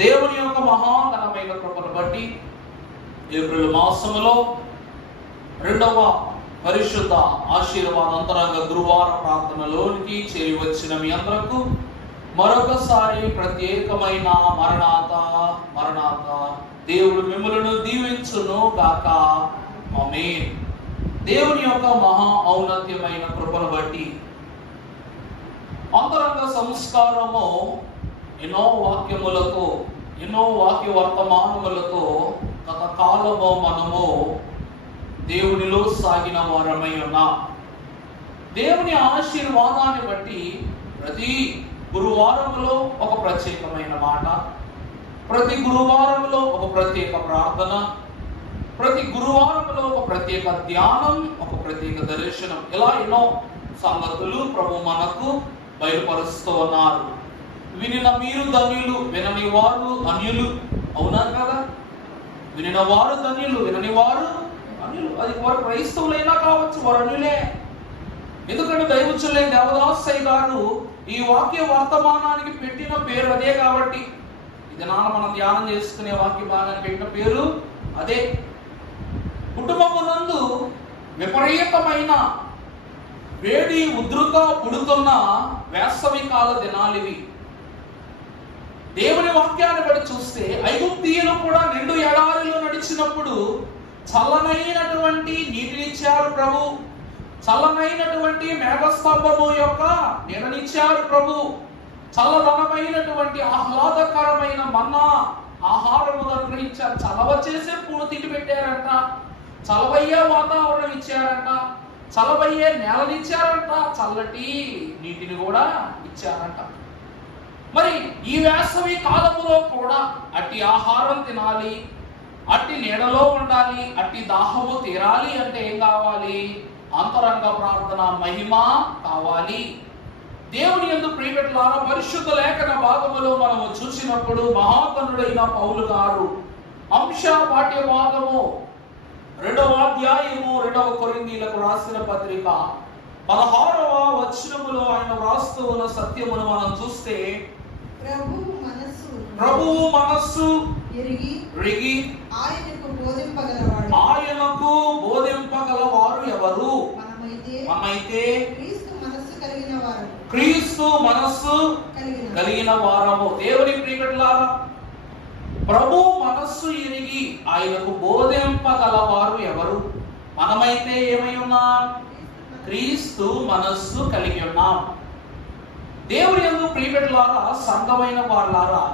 దేవుని యొక్క మహాఘనమైన కృపను బట్టి ఏప్రిల్ మాసములో 2వ పరిశుద్ధ ఆశీర్వాద అంతరంగ గురువార ప్రార్థనలోనికి చేరి వచ్చిన మీ అందరకు మరొకసారి ప్రత్యేకమైన మరణాత మరణాత. దేవుడు మిమ్మలను దీవించును గాక. ఆమేన్. దేవుని యొక్క మహా ఔన్నత్యమైన కృపను బట్టి అంతరంగ సంస్కారము ఎన్నో వాక్యములతో ఎన్నో వాక్య వర్తమానములతో గత కాలము మనము దేవునిలో సాగిన వారమై ఉన్నాం. దేవుని ఆశీర్వాదాన్ని బట్టి ప్రతి గురువారములో ఒక ప్రత్యేకమైన మాట, ప్రతి గురువారములో ఒక ప్రత్యేక ప్రార్థన, ప్రతి గురువారములో ఒక ప్రత్యేక ధ్యానం, ఒక ప్రత్యేక దర్శనం, ఇలా ఎన్నో సంగతులు ప్రభు మనకు బయలుపరుస్తూ ఉన్నారు. వినిన మీరు ధన్యులు, వినని వారు అన్యులు. అవునా కదా? వినిన వారు ధన్యులు, వినని వారు అన్యులు. అది వారు క్రైస్తవులైనా కావచ్చు, వారు అన్యులే. ఎందుకంటే దైవజనులైన దేవదాసయ్య గారు ఈ వాక్య వర్తమానానికి పెట్టిన పేరు అదే. కాబట్టి ఇది మనం ధ్యానం చేసుకునే వాక్య భాగాన్ని పెట్టిన పేరు అదే. కుటుంబమునందు విపరీతమైన వేడి ఉధృత పుడుతున్న వేసవి కాల దినాలివి. దేవుని వాక్యాన్ని బట్టి చూస్తే ఐగుప్తీయులు కూడా నిండు ఎడారిలో నడిచినప్పుడు చల్లనైనటువంటి నీటినిచ్చారు ప్రభు, చల్లనైనటువంటి మేఘస్తంభము యొక్క నీడనిచ్చారు ప్రభు, చల్లదనమైనటువంటి ఆహ్లాదకరమైన మన్నా ఆహారము అనుగ్రహించారు. చలవ చేసే పూర్తికి పెట్టారంట, చలవయ్యే వాతావరణం ఇచ్చారంట, చలవయ్యే నేలనిచ్చారంట, చల్లటి నీటిని కూడా ఇచ్చారంట. మరి ఈ వేసవి కాలములో కూడా అట్టి ఆహారం తినాలి, అట్టి నీడలో ఉండాలి, అట్టి దాహము తీరాలి అంటే ఏం కావాలి? అంతరంగ ప్రార్థన మహిమ కావాలి. దేవుని యందు ప్రియబిడ్డలారా, పరిశుద్ధ లేఖన భాగములో మనము చూసినప్పుడు మహాగణుడైన పౌలు గారు అంశ పాఠ్య భాగము 2వ అధ్యాయము 2వ కొరింథీయులకు రాసిన పత్రిక 16వ వచనములో ఆయన వ్రాస్తూ ఉన్న సత్యమును మనం చూస్తే, ప్రభువు మనస్సు ఎరిగి ఆయనకు బోధింపగలవారు ఎవరు? మనమైతే క్రీస్తు మనస్సు కలిగిన వారము. దేవుని ప్రియబిడ్డలారా, ప్రభు మనస్సు ఎరిగి ఆయనకు బోధింపగలవారు ఎవరు? మనమైతే ఏమై ఉన్నాం? క్రీస్తు మనస్సు కలిగి ఉన్నాం. దేవుని యందు ప్రియబిడ్డలారా, సంఘమైన వారులారా,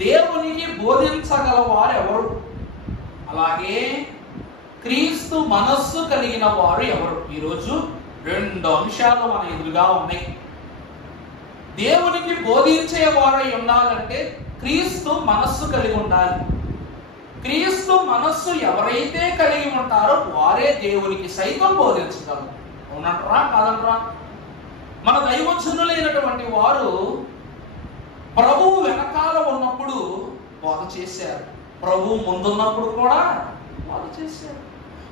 దేవునికి బోధించగలవారు ఎవరు? అలాగే క్రీస్తు మనస్సు కలిగిన వారు ఎవరు? ఈరోజు 2 అంశాలు మన ఎదురుగా ఉన్నాయి. దేవునికి బోధించే వారై ఉండాలంటే క్రీస్తు మనస్సు కలిగి ఉండాలి. క్రీస్తు మనస్సు ఎవరైతే కలిగి ఉంటారో వారే దేవునికి సైతం బోధించగలరు. అవునంటారా కాదంటారా? మన దైవజనులైనటువంటి వారు ప్రభువు వెనకాల ఉన్నప్పుడు బోధ చేశారు, ప్రభువు ముందున్నప్పుడు కూడా బోధ చేశారు.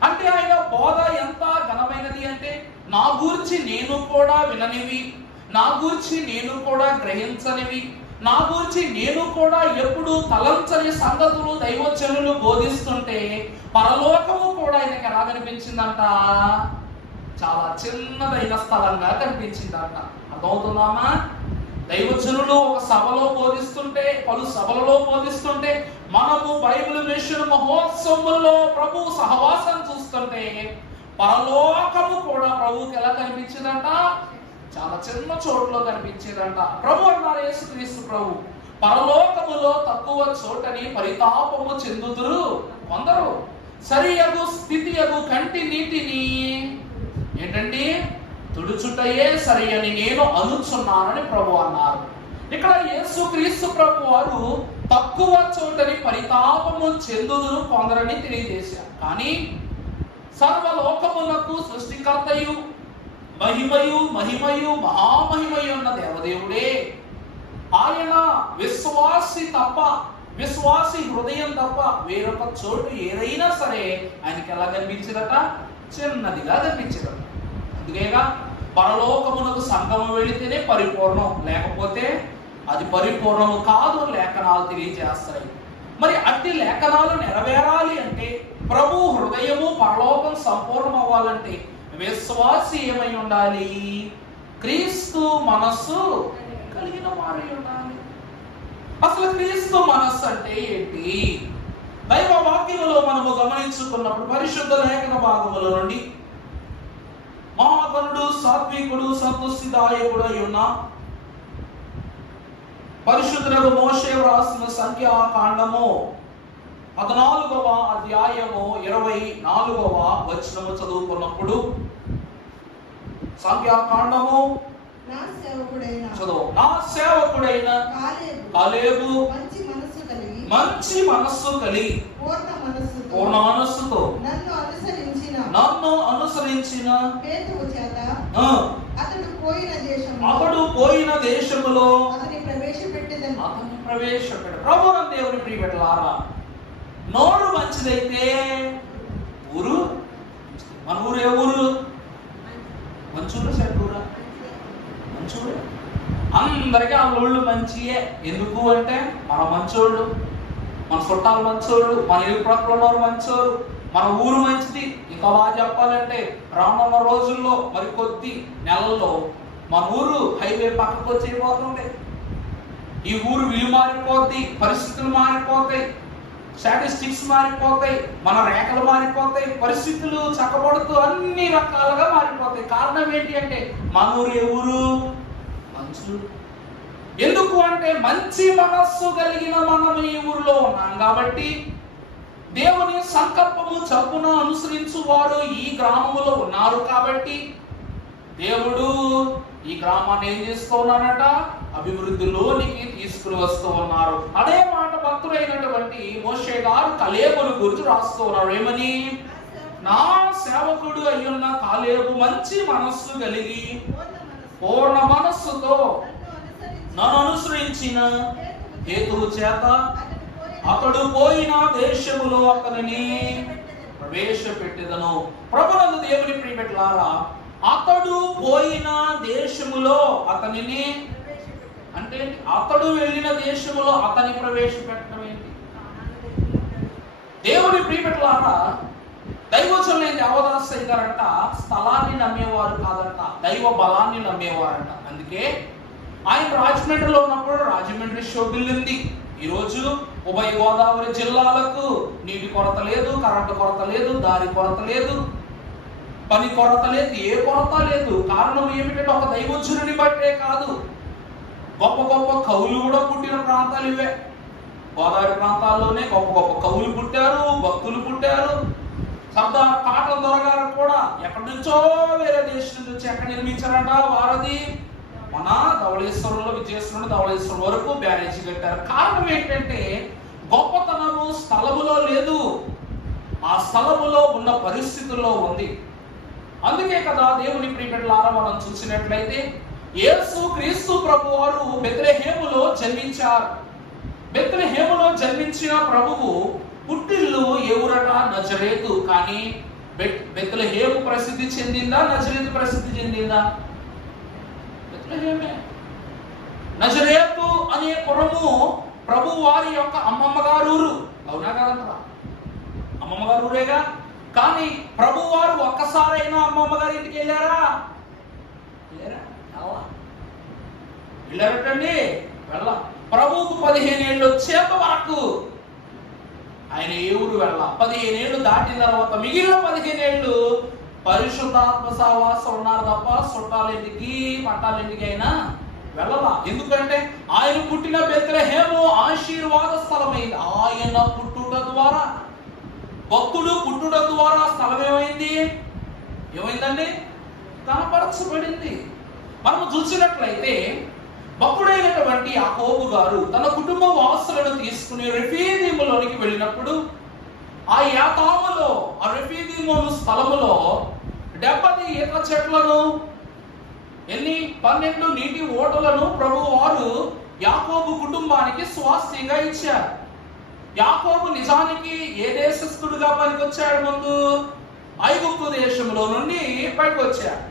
అంటే ఆయన బోధ ఎంత ఘనమైనది అంటే, నా గూర్చి నేను కూడా విననివి, నా గూర్చి నేను కూడా గ్రహించనివి, నా గూర్చి నేను కూడా ఎప్పుడు తలంచని సంగతులు దైవజనులు బోధిస్తుంటే పరలోకము కూడా ఆయనకి ఎలా కనిపించిందంట? చాలా చిన్నదైన స్థలంగా కనిపించిందంట. అర్థమవుతుందామా? దైవజనులు ఒక సభలో బోధిస్తుంటే, పలు సభలలో బోధిస్తుంటే, మనము బైబిల్ మిషన్ మహోత్సవంలో ప్రభు సహవాసం చూస్తుంటే పరలోకము కూడా ప్రభువుకి ఎలా కనిపించిందంట? చాలా చిన్న చోట్లో కనిపించేదంట. ప్రభు అన్నారు, యేసుక్రీస్తు ప్రభు, పరలోకములో తక్కువ చోటని పరితాపము చెందుదురు కొందరు, సరియగు స్థితియగు కంటి నీటిని ఏంటండి తుడుచుటయే సరి అని నేను అనుచున్నానని ప్రభు అన్నారు. ఇక్కడ యేసుక్రీస్తు ప్రభు వారు తక్కువ చోటని పరితాపము చెందుదురు కొందరని తెలియజేశారు. కానీ సర్వలోకములకు సృష్టికర్తయు మహిమయు మహామహిమయు ఉన్న దేవదేవుడే. ఆయన విశ్వాసి హృదయం తప్ప వేరొక చోటు ఏదైనా సరే ఆయనకి ఎలా కనిపించదట? చిన్నదిగా కనిపించదట. అందుకేగా పరలోకమునకు సంగమం వెళితేనే పరిపూర్ణం, లేకపోతే అది పరిపూర్ణము కాదు లేఖనాలు తెలియజేస్తాయి. మరి అట్టి లేఖనాలు నెరవేరాలి అంటే ప్రభు హృదయము పరలోకం సంపూర్ణం అవ్వాలంటే విశ్వాసి ఏమై ఉండాలి? క్రీస్తు మనస్సు కలిగిన వారై ఉండాలి. అసలు క్రీస్తు మనస్సు అంటే ఏంటి? దైవ వాక్యములో మనము గమనించుకున్నప్పుడు పరిశుద్ధ లేఖన భాగముల నుండి మహాగణుడు, సాత్వికుడు, సంతుష్టిదాయకుడు అయి ఉన్న పరిశుద్ధుడు మోషే వ్రాసిన సంఖ్యాకాండము 14వ అధ్యాయము 24వ వచనము చదువుకున్నప్పుడు, సంఖ్యాకాండము నా సేవకుడైన కాలేబు మంచి మనస్సు కలిగి పూర్ణ మనస్సుతో నన్ను అనుసరించిన అతడు పోయిన దేశములో అతని ప్రవేశపెట్టాడు. ప్రభువునందు దేవుని ప్రియబిడ్డలారా, నోరు మంచిదైతే ఊరు, మన ఊరు ఏ ఊరు? మంచూరు, చెడ్డూరా? మంచూరు. అందరికీ ఆ ఊళ్ళు మంచియే. ఎందుకు అంటే మన మంచోళ్ళు, మన చుట్టాలు మంచోళ్ళు, మన ఇరు ప్రక్కల ఉన్నవారు మంచోరు, మన ఊరు మంచిది. ఇంకా బాగా చెప్పాలంటే రానున్న రోజుల్లో మరి కొద్ది నెలల్లో మన ఊరు హైవే పక్కకు వచ్చేయబోతుంది. ఈ ఊరు విలువ మారిపోద్ది, పరిస్థితులు మారిపోతాయి, స్టాటిస్టిక్స్ మారిపోతాయి, మన రేఖలు మారిపోతాయి, పరిస్థితులు చక్కబడుతూ అన్ని రకాలుగా మారిపోతాయి. కారణం ఏంటి అంటే మన ఊరు ఏ ఊరు? మంచు. ఎందుకు అంటే మంచి మనస్సు కలిగిన మనం ఈ ఊరిలో ఉన్నాం కాబట్టి దేవుని సంకల్పము చప్పున అనుసరించు వారు ఈ గ్రామములో ఉన్నారు కాబట్టి దేవుడు ఈ గ్రామాన్ని ఏం చేస్తూ ఉన్నారట? అభివృద్ధిలోనికి తీసుకుని వస్తూ ఉన్నారు. అదే మాట భక్తుడైనటువంటి మోషే గారు కలేబును గురించి రాస్తూ ఉన్నారు. ఏమని? నా సేవకుడు అయ్యున్న కాలేబు మంచి మనస్సు కలిగి పూర్ణ మనస్సుతో నన్ను అనుసరించిన హేతువు చేత అతడు పోయిన దేశములో అతనిని ప్రవేశపెట్టెదను. ప్రభునందు దేవుని ప్రియబిడ్డలారా, అతడు పోయిన దేశములో అతనిని అంటే అతడు వెళ్ళిన దేశములో అతని ప్రవేశపెట్టడం ఏంటి? దేవుని ప్రియబిడ్డలారా, దైవజనులైన దేవదాసయ్య గారంట స్థలాన్ని నమ్మేవారు కాదంట, దైవ బలాన్ని నమ్మేవారంట. అందుకే ఆయన రాజమండ్రిలో ఉన్నప్పుడు రాజమండ్రి షెడ్యూల్ ఉంది. ఈరోజు ఉభయ గోదావరి జిల్లాలకు నీటి కొరత లేదు, కరెంటు కొరత లేదు, దారి కొరత లేదు, పని కొరత లేదు, ఏ కొరత లేదు. కారణం ఏమిటంటే ఒక దైవజనుని బట్టే కాదు, గొప్ప గొప్ప కవులు కూడా పుట్టిన ప్రాంతాలు ఇవే. గోదావరి ప్రాంతాల్లోనే గొప్ప గొప్ప కవులు పుట్టారు, భక్తులు పుట్టారు. సర్దార్ కాటన్ దొరగారు కూడా ఎక్కడి నుంచో వేరే దేశం నుంచి ఎక్కడ నిర్మించారట వారధి? మన ధవళేశ్వరంలో, విజయేశ్వరం ధవళేశ్వరం వరకు బ్యారేజీ కట్టారు. కారణం ఏంటంటే గొప్పతనము స్థలములో లేదు, ఆ స్థలములో ఉన్న పరిస్థితుల్లో ఉంది. అందుకే కదా దేవుని ప్రియబిడ్డలారా, మనం చూసినట్లయితే యేసు క్రీస్తు ప్రభు వారు బెత్లెహేములో జన్మించారు. బెత్లెహేములో జన్మించిన ప్రభువు పుట్టిల్లు ఎవరట? నజరేతు. కానీ బెత్లెహేము ప్రసిద్ధి చెందిందా? నజరేతు ప్రసిద్ధి చెందిందా? బెత్లెహేమే. నజరేతు అనే పురము ప్రభు వారి యొక్క అమ్మమ్మ గారు ఊరు. అవునా కాదంటారా? అమ్మమ్మ గారు ఊరేగా. కానీ ప్రభు వారు ఒక్కసారైనా అమ్మమ్మ గారి ఇంటికి వెళ్ళారా? వెళ్ళారటండి? వెళ్ళ. ప్రభువుకు 15 ఏళ్ళు వచ్చేంత వరకు ఆయన ఏ ఊరు వెళ్ళ. 15 ఏళ్ళు దాటిన తర్వాత మిగిలిన 15 ఏళ్ళు పరిశుద్ధాత్మ సహవాసం ఉన్నారు తప్ప చుట్టాలింటికి పట్టాలింటికి అయినా వెళ్ళలా. ఎందుకంటే ఆయన పుట్టిన బెత్లెహేము ఆశీర్వాద స్థలమైంది. ఆయన పుట్టుట ద్వారా, భక్తుడు పుట్టుట ద్వారా స్థలం ఏమైందండి? కనపరచబడింది. మనము చూసినట్లయితే భక్తుడైనటువంటి యాకోబు గారు తన కుటుంబ వాసులను తీసుకుని రెఫీదీములోనికి వెళ్ళినప్పుడు ఆ యాతాములో, ఆ రెఫీదీము స్థలములో 70 ఈత చెట్లను, 12 నీటి ఓటలను ప్రభు వారు యాకోబు కుటుంబానికి స్వాస్థ్యంగా ఇచ్చారు. యాకోబు నిజానికి ఏ దేశస్థుడుగా పనికొచ్చాడు? ముందు ఐగుప్తు దేశంలో నుండి బయటకు వచ్చాడు.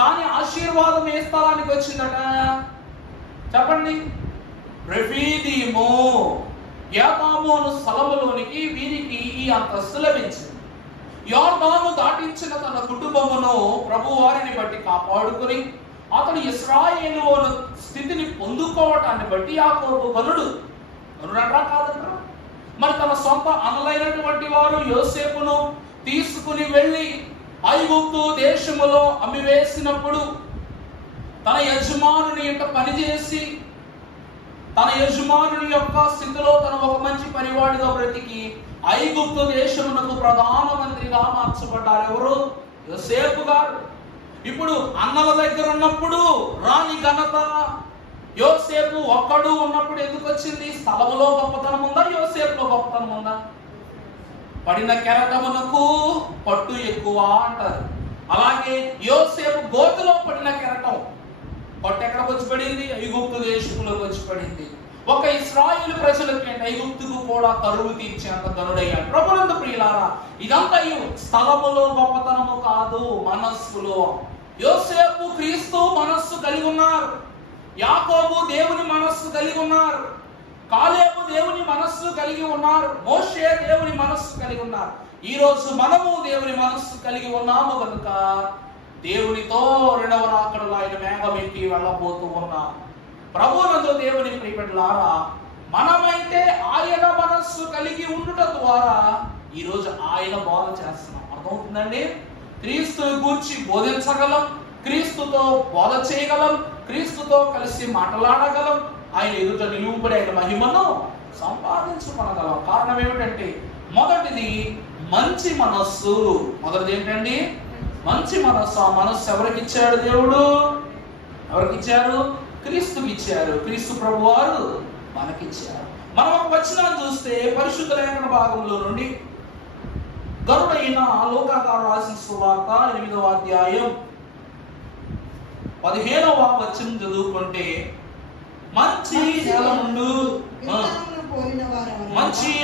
కానీ ఆశీర్వాదం ఏ స్థలానికి వచ్చిందట? చెప్పండి. రెఫీదీము యాతాము అను స్థలములోనికి వీరికి ఈ అంతస్తు లభించింది. యోర్దాను దాటించిన తన కుటుంబమును ప్రభు వారిని బట్టి కాపాడుకుని అతడు ఇశ్రాయేలు స్థితిని పొందుకోవటాన్ని బట్టి యాకోబు గనుడు గనుడంటా కాదంటారా? మరి తన సొంత అన్నలైనటువంటి వారు యోసేపును తీసుకుని వెళ్ళి ఐగుప్తు దేశములో అమ్మివేసినప్పుడు తన యజమానుని యొక్క పనిచేసి తన యజమానుని యొక్క స్థితిలో తన ఒక మంచి పనివాడిగా బ్రతికి ఐగుప్తు దేశమునకు ప్రధానమంత్రిగా మార్చబడ్డారు. ఎవరు? యోసేపు గారు. ఇప్పుడు అన్నల దగ్గర ఉన్నప్పుడు రాని ఘనత యోసేపు ఒక్కడు ఉన్నప్పుడు ఎందుకు వచ్చింది? స్థలములో గొప్పతనం ఉందా? యోసేపులో గొప్పతనం ఉందా? పడిన కెరటమునకు పట్టు ఎక్కువ అంటారు. అలాగే యోసేపు గోతిలో పడిన కెరటం పట్టు ఎక్కడికి వచ్చి పడింది? ఐగుప్తు దేశంలోకి వచ్చి పడింది. ఒక ఇశ్రాయేలు ప్రజలకి ఐగుప్తుకు కూడా కరువు తీర్చేంత గనుడయ్యాడు. ప్రభునందు ప్రియులారా, ఇదంతా స్థలములో గొప్పతనము కాదు, మనస్సులో. యోసేపు క్రీస్తు మనస్సు కలిగి ఉన్నారు. యాకోబు దేవుని మనస్సు కలిగి ఉన్నారు. కాలేబు దేవుని మనస్సు కలిగి ఉన్నారు. మోషే దేవుని మనస్సు కలిగి ఉన్నారు. ఈ రోజు మనము దేవుని మనస్సు కలిగి ఉన్నాము కనుక దేవునితో రెండవ రాకడలో ఆయన మేఘం ఎక్కి వెళ్ళబోతూ ఉన్నాం. ప్రభువునందు దేవుని ప్రియబిడ్డలారా, మనమైతే ఆయన మనస్సు కలిగి ఉండుట ద్వారా ఈ రోజు ఆయన బోధ చేస్తున్నాం. అర్థమవుతుందండి? క్రీస్తుని గూర్చి బోధించగలం, క్రీస్తుతో బోధ చేయగలం, క్రీస్తుతో కలిసి మాట్లాడగలం, ఆయన ఎదుట నిలువుబడి ఆయన మహిమను సంపాదించుకోగలం. కారణం ఏమిటంటే మొదటిది మంచి మనస్సు. మొదటిది ఏంటండి? మంచి మనస్సు. ఆ మనస్సు ఎవరికి ఇచ్చాడు దేవుడు? ఎవరికి ఇచ్చారు? క్రీస్తుకి ఇచ్చారు. క్రీస్తు ప్రభు వారు మనకిచ్చారు. మనం ఒక వచనాన్ని చూస్తే పరిశుద్ధ లేఖన భాగంలో నుండి గరుడైన లోకాకారు రాసిన సువార్త 8వ అధ్యాయం 15వ వచనం చదువుకుంటే మంచి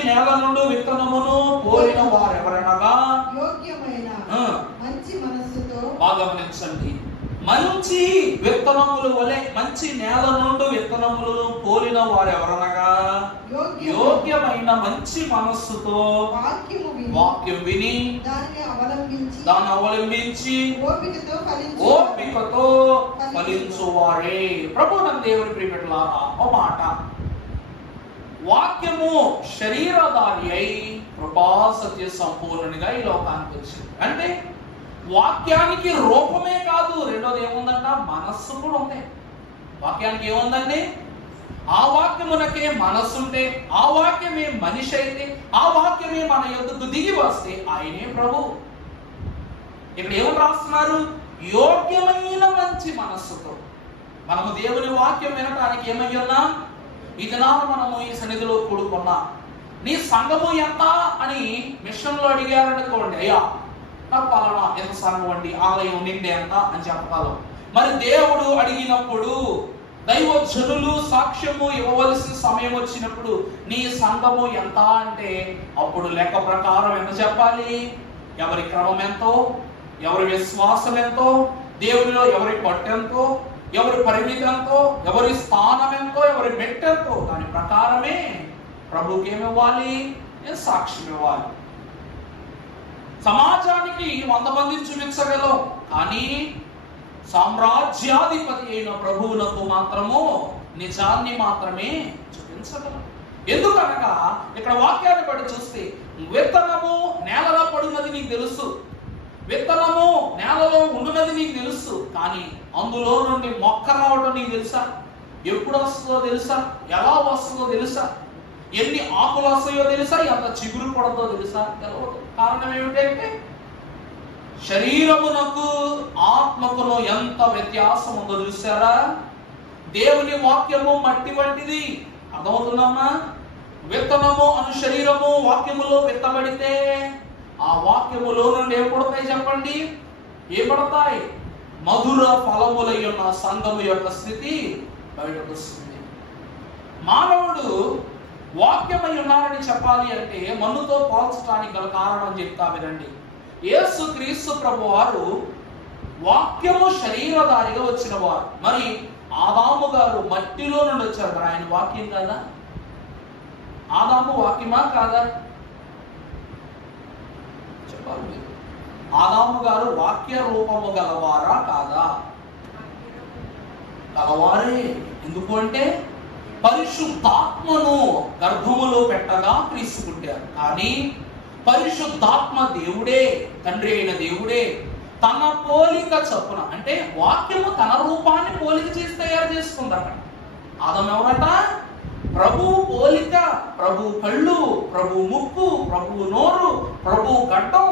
నేల నుండి విత్తనమును పోలిన వారెవరనగా బాగా గమనించండి. మంచి విత్తనములు వలె మంచి నేల నుండి విత్తనములను పోలిన వారెవరనగా యోగ్యమైన మంచి మనస్సుతో వాక్యం విని దాన్ని అవలంబించి ఓపికతో ఫలించువారే. ప్రభువునందు దేవుని ప్రియబిడ్డలారా, ఓ మాట, వాక్యము శరీరధారి అయి కృపా సత్య సంపూర్ణునిగా ఈ లోకానికి వచ్చింది. అంటే వాక్యానికి రూపమే కాదు, రెండోది ఏముందంట? మనస్సు కూడా ఉంది. వాక్యానికి ఏముందండి? ఆ వాక్యమునకే మనస్సు ఉంటే, ఆ వాక్యమే మనిషి అయితే, ఆ వాక్యమే మన యొద్దకు దిగి వస్తే ఆయనే ప్రభు. ఇక్కడ ఏమని రాస్తున్నారు? యోగ్యమైన మంచి మనస్సుతో మనము దేవుని వాక్యం వినటానికి ఏమై ఉన్నాం? ఈ దినాన మనము ఈ సన్నిధిలో కూడుకున్నాం. నీ సంఘము ఎంత అని మిషన్లో అడిగారనుకోండి, అయ్యా నాకు పలానా ఎంత సంఘం అండి, ఆలయం నిండే ఎంత అని చెప్పగలం. మరి దేవుడు అడిగినప్పుడు, దైవజనులు సాక్ష్యము ఇవ్వవలసిన సమయం వచ్చినప్పుడు నీ సంఘము ఎంత అంటే అప్పుడు లెక్క ప్రకారం ఎంత చెప్పాలి? ఎవరి క్రమం ఎంతో, ఎవరి విశ్వాసం ఎంతో, దేవునిలో ఎవరి పట్టెంతో, ఎవరి పరిమితి ఎంతో, ఎవరి స్థానం ఎంతో, ఎవరి మెట్టెంతో, దాని ప్రకారమే ప్రభుకి ఏమి ఇవ్వాలి? సాక్ష్యం ఇవ్వాలి. సమాజానికి 100 మందిని చూపించగలం, కానీ సామ్రాజ్యాధిపతి అయిన ప్రభువులకు మాత్రము నిజాన్ని మాత్రమే చూపించగలం. ఎందుకనగా ఇక్కడ వాక్యాన్ని బట్టి చూస్తే విత్తనము నేలలో పడున్నది నీకు తెలుసు, విత్తనము నేలలో ఉండున్నది నీకు తెలుసు, కానీ అందులో నుండి మొక్క రావడం నీకు తెలుసా? ఎప్పుడు వస్తుందో తెలుసా? ఎలా వస్తుందో తెలుసా? ఎన్ని ఆకులు వస్తాయో తెలుసా? ఎంత చిగురు పడదో తెలుసా? తెలవదు. కారణం ఏమిటంటే శరీరమునకు ఆత్మకును ఎంత వ్యత్యాసం ఉందో చూసారా? దేవుని వాక్యము మట్టి వంటిది. అర్థమవుతుందమ్మా? విత్తనము అను శరీరము వాక్యములో విత్తబడితే ఆ వాక్యములో నుండి ఏం పడతాయి చెప్పండి? ఏం పడతాయి? మధుర ఫలములై ఉన్న సంఘము యొక్క స్థితి బయటకు వస్తుంది. మానవుడు వాక్యమై ఉన్నారని చెప్పాలి అంటే మన్నుతో పోల్చడానికి గల కారణం చెప్తా వినండి. యేసు క్రీస్తు ప్రభు వారు వాక్యము శరీరధారిగా వచ్చిన వారు. మరి ఆదాము గారు మట్టిలో నుండి వచ్చారు మరి ఆయన వాక్యం కాదా? ఆదాము వాక్యమా కాదా? చెప్పాలి మీరు. ఆదాము గారు వాక్య రూపము గలవారా కాదా? గలవారే. ఎందుకు అంటే పరిశుద్ధాత్మను గర్భములో పెట్టగా క్రీస్తు పుట్టారు. కానీ పరిశుద్ధాత్మ దేవుడే, తండ్రి అయిన దేవుడే తన పోలిక చొప్పున, అంటే వాక్యము తన రూపాన్ని పోలిక చేసి తయారు చేసుకుంది. అక్కడ ఆదాము ఎవరట? ప్రభు పోలిక, ప్రభు కళ్ళు, ప్రభు ముక్కు, ప్రభు నోరు, ప్రభు గడ్డం,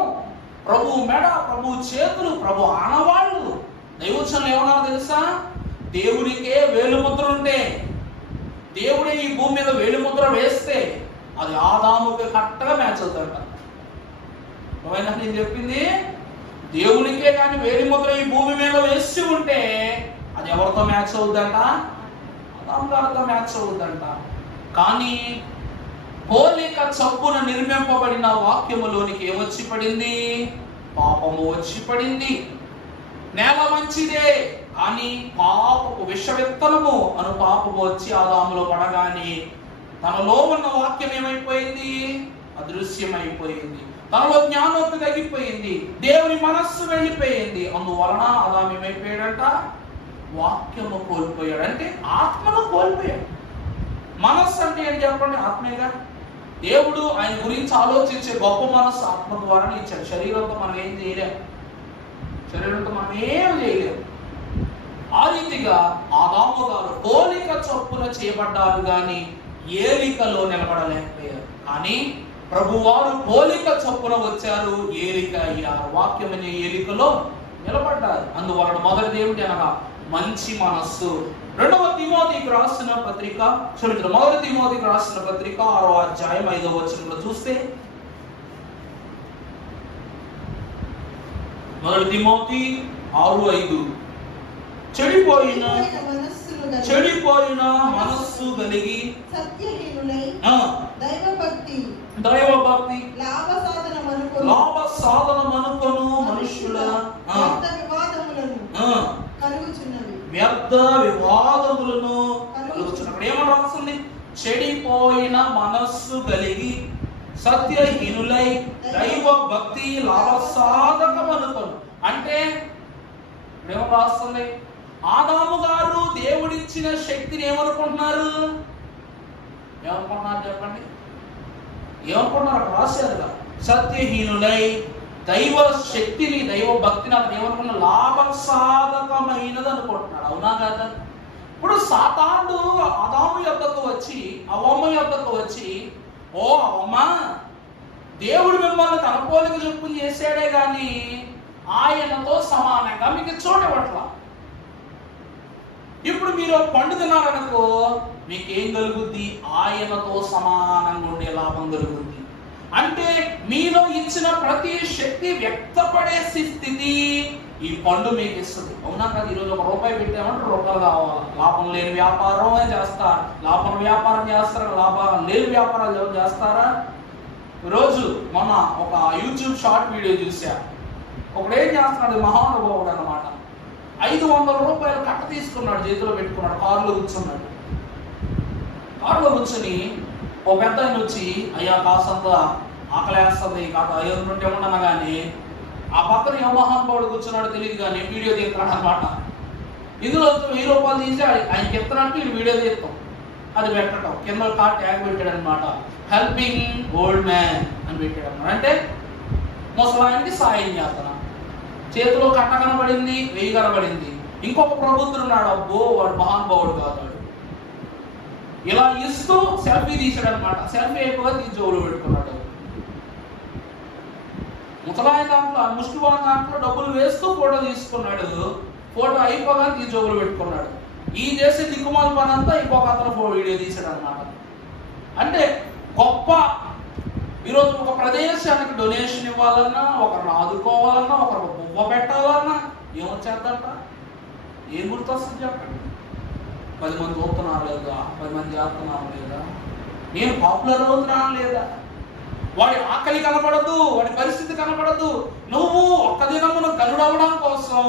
ప్రభు మెడ, ప్రభు చేతులు, ప్రభు ఆనవాళ్ళు. దైవచనం ఏమన్నా తెలుసా? దేవునికే వేలుముద్రలుంటే, దేవుడే ఈ భూమి మీద వేలుముద్ర వేస్తే అది ఆదాముకి కరెక్ట్గా మ్యాచ్ అవుతాడు. నేను చెప్పింది దేవునికే కానీ వేలిముద్ర ఈ భూమి మీద వేసి ఉంటే అది ఎవరితో మ్యాచ్ అవుద్దంట? ఆదాము గారితో మ్యాచ్ అవుద్దంట. కానీ పోలిక చప్పున నిర్మింపబడిన వాక్యములోనికి ఏమొచ్చి పడింది? పాపము వచ్చి పడింది. నేల మంచిదే కానీ పాపపు విషవిత్తనము అను పాపము వచ్చి ఆదాములో పడగానే తనలో ఉన్న వాక్యం ఏమైపోయింది? అదృశ్యమైపోయింది. తనలో జ్ఞానోక్తి తగ్గిపోయింది. దేవుని మనస్సు వెళ్ళిపోయింది. అందువలన ఆదాము ఏమైపోయాడంట? వాక్యము కోల్పోయాడు. అంటే ఆత్మను కోల్పోయాడు. మనస్సు అంటే ఏం చెప్పండి? ఆత్మేగా. దేవుడు ఆయన గురించి ఆలోచించే గొప్ప మనస్సు ఆత్మ ద్వారానే ఇచ్చాడు. శరీరంతో మనం ఏం చేయలేము. శరీరంతో మనం ఏం చేయలేము. ఆ రీతిగా ఆదాము గారు పోలిక చొప్పున చేయబడ్డారు కానీ ఏలికలో నిలబడలేకపోయారు. కానీ ప్రభువారు పోలిక చొప్పున వచ్చారు, ఏలిక అయ్యారు. వాక్యం అనే ఏలికలో నిలబడ్డారు. అందువలన మొదటి దేవుడి అనగా మంచి మనస్సు. రెండవ తిమోతికి రాసిన పత్రిక, మొదటి తిమోతికి రాసిన పత్రిక 6వ అధ్యాయం 5వ వచనంలో చూస్తే, మొదటి తిమోతి 6:5 చెడిపోయిన మనస్సు కలిగి దైవభక్తి లాభ సాధనమనుకొను మనుష్యుల వ్యర్థ వివాదములను కలుగుచున్నప్పుడు ఏమని రాస్తుంది? చెడిపోయిన మనస్సు కలిగి సత్యహీనులై దైవ భక్తి లాభ సాధకమనుకొను. అంటే ఏమని రాస్తుంది? ఆదాము గారు దేవుడిచ్చిన శక్తిని ఏమనుకుంటున్నారు? ఏమనుకుంటున్నారు చెప్పండి? ఏమనుకుంటున్నారు? రాశారుగా సత్యహీనులై దైవ శక్తిని, దైవ భక్తిని అతను ఏమనుకున్నా? లాభ సాధకమైనది అనుకుంటున్నాడు. అవునా కదా? ఇప్పుడు సాతానుడు ఆదాము యొద్దకు వచ్చి, అవ్వమ్మ యొద్దకు వచ్చి, ఓ అవ్వమ్మ, దేవుడు మిమ్మల్ని తన పోలిక చొప్పున చేశాడే గాని ఆయనతో సమానంగా మీకు చూడవట్లా. ఇప్పుడు మీరు పండు తిన్నారనుకో మీకేం కలుగుద్ది? ఆయనతో సమానంగా ఉండే లాభం కలుగుద్ది. అంటే మీలో ఇచ్చిన ప్రతి శక్తి వ్యక్తపడే స్థితి ఈ పండు మీకు ఇస్తుంది. అవునా కదా? ఈరోజు ₹1 పెట్టామంటే రూపాయలు కావాలి. లాభం లేని వ్యాపారం చేస్తారు, లాభం వ్యాపారం చేస్తారు, లాభం లేని వ్యాపారాలు ఎవరు చేస్తారా? ఈరోజు మొన్న ఒక యూట్యూబ్ షార్ట్ వీడియో చూసా. ఒకడు ఏం చేస్తున్నాడు? మహానుభావుడు అనమాట. ₹500 కట్ట తీసుకున్నాడు, చేతిలో పెట్టుకున్నాడు, కారులో కూర్చున్నాడు. కారులో కూర్చొని ఓ పెద్ద ఆయన వచ్చి, అయ్యా కాసంత ఆకలేస్తుంది, కాక ఉంటే ఉండను కానీ ఆ పక్కన ఏ మహానుభావుడు కూర్చున్నాడు తెలియదు కానీ వీడియో తీస్తున్నాడు అనమాట. ఇందులో ₹1000 తీసి ఆయనకి ఎత్తనట్టు ఈ వీడియో తీస్తాం, అది పెట్టడం, కింద ట్యాగ్ పెట్టాడు అనమాట, హెల్పింగ్ ఓల్డ్ మ్యాన్ అని పెట్టాడు అనమాట. అంటే ముసలాయనకి సాయం చేస్తున్నా. చేతిలో కట్ట కనబడింది, 1000 కనబడింది. ఇంకొక ప్రబుద్ధుడు ఉన్నాడు, అబ్బో వాడు మహానుభావుడు కాదు, ఇలా ఇస్తూ సెల్ఫీ తీసాడు అనమాట. సెల్ఫీ అయిపోగా తీసి జోబులో పెట్టుకున్నాడు. ముసలాయ దాంట్లో, ముష్టివాన్ దాంట్లో డబ్బులు వేస్తూ ఫోటో తీసుకున్నాడు. ఫోటో అయిపోగా తీసి జోబులో పెట్టుకున్నాడు. ఈ చేసే దిక్కుమాల పని అంతా ఇంకొక అతను వీడియో తీసాడు అనమాట. అంటే గొప్ప. ఈరోజు ఒక ప్రదేశానికి డొనేషన్ ఇవ్వాలన్నా, ఒకరిని ఆదుకోవాలన్నా, ఒకరు బొమ్మ పెట్టాలన్నా ఏమొచ్చేద్దంట? ఏం గుర్తొస్తుంది చెప్పండి? 10 మంది చూస్తున్నారు లేదా, 10 మంది చేస్తున్నారు లేదా, నేను పాపులర్ అవుతున్నాను లేదా, వాడి ఆకలి కనపడదు, వాడి పరిస్థితి కనపడదు. నువ్వు ఒక్క దినమును గనుడవడం కోసం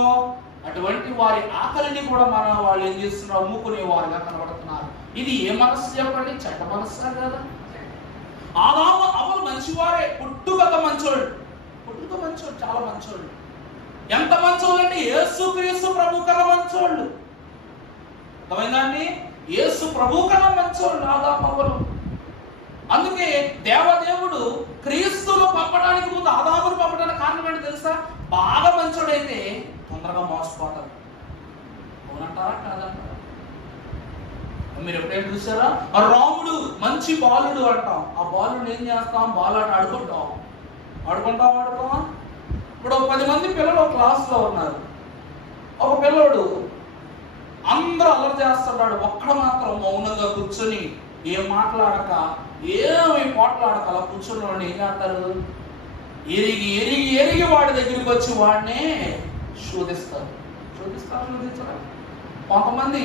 అటువంటి వారి ఆకలిని కూడా వాళ్ళు ఏం చేస్తున్నారు, అమ్ముకునే వారిగా కనబడుతున్నారు. ఇది ఏ మనస్సు చెప్పండి? చెడ్డ మనస్సా కదా? ఆదాము అవ్వలు మంచివారే, పుట్టుకత మంచోళ్ళు, పుట్టుక మంచోళ్ళు, చాలా మంచోళ్ళు. ఎంత మంచోళ్ళు అంటే యేసుక్రీస్తు ప్రభు కన్నా మంచోళ్ళు. అర్థమైందండి? యేసు ప్రభు కన్నా మంచోళ్ళు ఆదాము అవ్వలు. అందుకే దేవదేవుడు క్రీస్తును పంపడానికి ముందు ఆదామును పంపడానికి కారణం ఏంటి తెలుసా? బాగా మంచోడైతే తొందరగా మోసపోతాడు. అవునంటారా కాదంటారా? మీరు ఎప్పుడైనా చూసారా? రాముడు మంచి బాలుడు అంటాం. ఆ బాలుడు ఏం చేస్తాం? బాలాట ఆడుకుంటాం. ఇప్పుడు 10 మంది పిల్లలు ఒక క్లాస్ లో ఉన్నారు. ఒక పిల్లడు అందరూ అల్లరి చేస్తున్నాడు, ఒక్కడ మాత్రం మౌనంగా కూర్చొని ఏం మాట్లాడక, ఏమి పోట్లాడక అలా కూర్చున్న వాడిని ఏం చేస్తారు? ఎరిగి ఎరిగి ఎరిగి వాడి దగ్గరికి వచ్చి వాడిని శోధిస్తారు. శోధించరా? కొంతమంది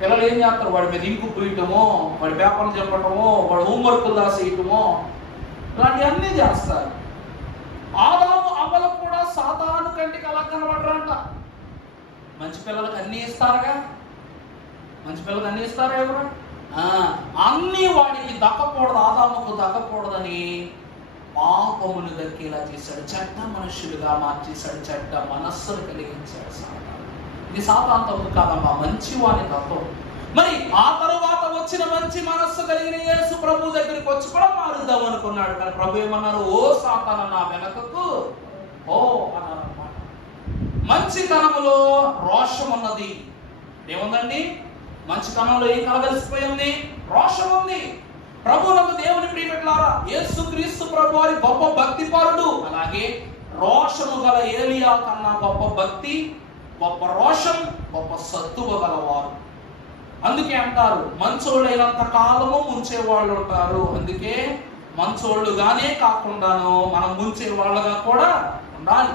పిల్లలు ఏం చేస్తారు? వాడి మీద ఇంకు పూయటమో, వాడి పేపర్లు చెప్పటమో, వాడి హోంవర్క్ దాసేయటమో, ఇలాంటివన్నీ చేస్తారు. ఆదాము అవ్వలకు కూడా సాతాను కంటికి అలా కనబడరంట. మంచి పిల్లలకు అన్ని ఇస్తారుగా, మంచి పిల్లలకు అన్ని ఇస్తారా ఎవరు? అన్ని వాడికి దక్కకూడదు, ఆదాముకు దక్కకూడదని పాపమును దక్కేలా చేశాడు. చెడ్డ మనుషులుగా మార్చేశాడు, చెడ్డ మనస్సును కలిగించాడు సాతాను. ఇది సాతాను తప్పు కాదమ్మా, మంచి వాని తత్వం. మరి ఆ తరువాత వచ్చిన మంచి మనస్సు కలిగిన యేసు ప్రభు దగ్గరికి వచ్చి కూడా మారుద్దాం అనుకున్నాడు. కానీ ప్రభు ఏమన్నారు? ఓ సాతాను నా వెనకకు ఓ అన్నారు అన్నమాట. మంచితనములో రోషం ఉన్నది. ఏముందండి? మంచితనంలో ఏం కలగలిసిపోయింది? రోషం ఉంది. ప్రభువునకు దేవుని ప్రియమిట్లారా, యేసుక్రీస్తు ప్రభు వారి గొప్ప భక్తిపరుడు. అలాగే రోషము గల ఏలియా కన్నా గొప్ప భక్తి, గొప్ప రోషం, గొప్ప సత్తువ గలవారు. అందుకే అంటారు, మంచోళ్ళైనంత కాలము ముంచేవాళ్ళు ఉంటారు. అందుకే మంచోళ్ళుగానే కాకుండాను మనం ముంచే వాళ్ళగా కూడా ఉండాలి.